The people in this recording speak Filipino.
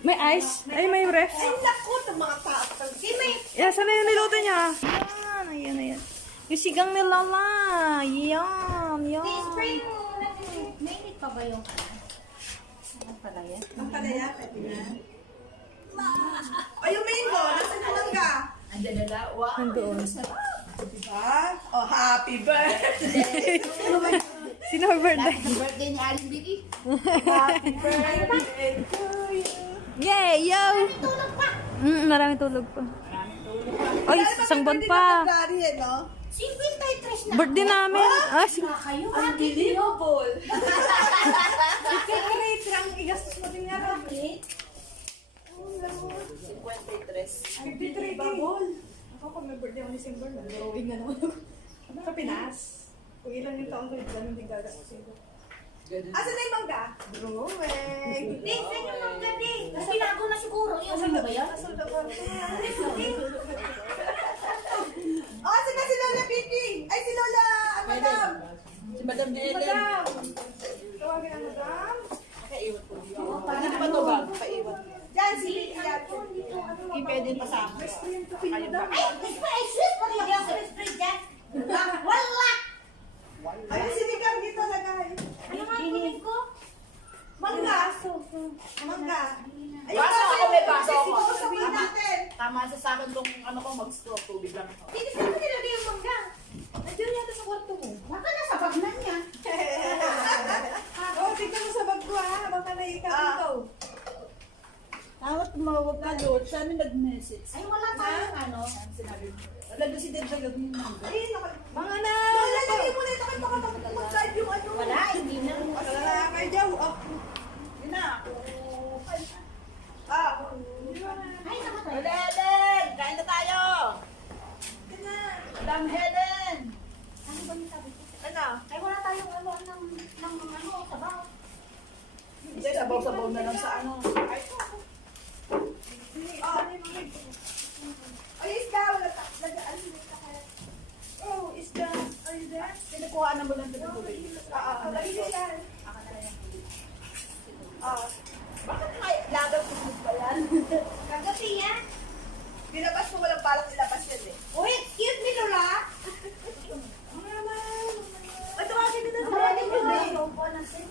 May ice? Ay, may ref. Ay, naku, ng mga tao. May... Saan na yung niluto niya? Yan, ayan, ayan. Yung sigang ni Lala. Yan, yan. Spray mo. Mainit pa ba yung ano pala yan? Ang palaya, pwede na. Ay, yung mango, nasa naman ka? Andiyan na lang. Wow. Nandoon. Diba? Oh, happy birthday! Sino ang birthday? Happy birthday ni Aling Vicky. Happy birthday to you! Yay, yo! Tulog pa. Maraming tulog pa. Ay, isang buwan pa. February, no? 53 na. Birthday namin. Ah, Kayo. Unbelievable! Secret lang. Igastos mo din nga kami. 53. 53 bubble. Ako kung may birthday ako December, nag-drawing na naman ako. Sa Pinas. Kung ilan yung taon ko, ilan hindi gagastusin ko. Asan na yung mangga? Drawing! Di, saan yung mga gadi? Pinago na siguro. Yung ano ba yan? Oh, asan na si Lola Vicky? Ay, si Lola, Madam! Si Madam Helen. Madam! Tawagin ang madam. Ano naman ito ba? Paiwan. Diyan, si Vicky yan. Hindi pwede pasama. Ayun ba? Ay, spray! Sus! Pari yung spray dyan. Wala! Ayun, si Vicky ang dito na guys. Ano nga kunin ko? Mangga! Mangga! Ayun, Baso ako, may baso ako. Siguro sabihin natin. Tama sa akin kung ano ko mag-straw, tubig lang ako. Hindi saan mo nilagay yung mangga? Nandiyan yata sa kwarto mo. Baka nasa bag na niya. Oh, tignan mo sa bag ko ha. Baka naikap ikaw. Tawag tumawag ka doon, siya may nag-message. Ay, wala tayong ano. Sinabi mo. Alam mo si Deb sa loob yung mangga. Ay, nakal... Mga na! Lola, lagay mo na ito kayo baka mag-side yung ano. Wala, hindi na. Wala kayo dyan. Oh. Yun na. Ah, Ay, namatay. Wala, Helen! Kain na tayo! Madam Helen! Ano ba yung sabi ko? ano? Ay, wala tayong ano ng ano, sabaw. Hindi, sabaw-sabaw na lang sa ano. Ay, isda, wala ta. Lagaan mo na kaya. Oh, is the... Are you there? Kinukuha na mo lang sa tubig. Lagi siya. Bakit may lagang kusog pa yan? Kagabi yan. Binabas mo walang balak ilabas yan eh. Oh, excuse me, Lola. Ay, tawagin nito sa Tawagin ating ko na today. yung phone natin.